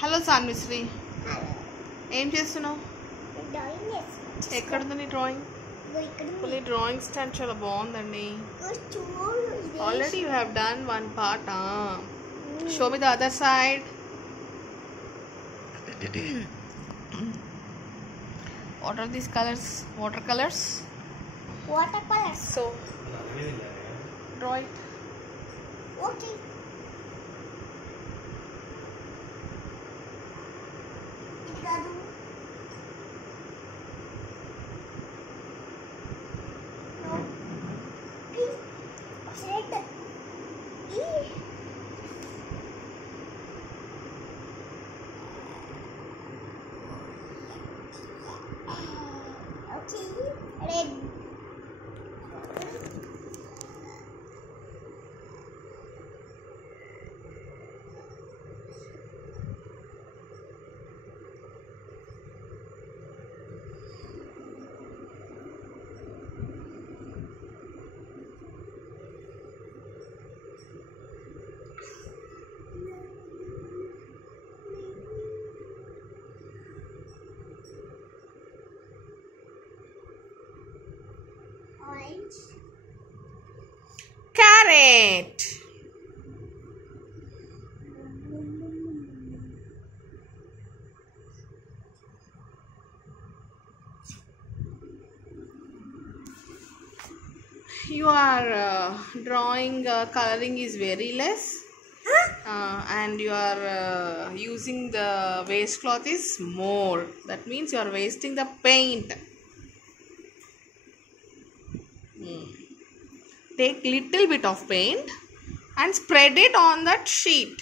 హలో సాన్విశ్రీ, హలో. ఏం చేస్తున్నావు? డ్రాయింగ్ వేస్తా. ఎక్కడుంది నీ డ్రాయింగ్? ఇక్కడ నీ డ్రాయింగ్ స్టైల్ చాలా బాగుందండి. చూడు ఇది. Already you have done one part. Show me the other side. What are these colours? Water colours. Water colours. So draw it. Okay. ఇది కాదు. No. Please. Set. Okay. Red. Orange. Carrot. Your drawing coloring is very less, and you are using the waste cloth is more. That means you are wasting the paint. Take little bit of paint and spread it on that sheet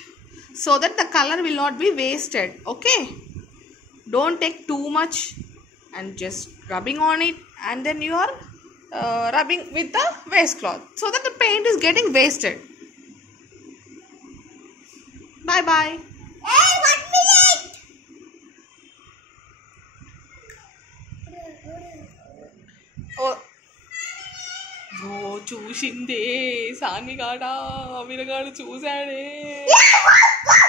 so that the color will not be wasted. Okay, don't take too much and just rubbing on it, and then you are rubbing with the waste cloth so that the paint is getting wasted. Bye bye. Hey, 1 minute. Oh, చూసిందే సానిగాడా, వినగాడు చూశాడే. Yeah, what?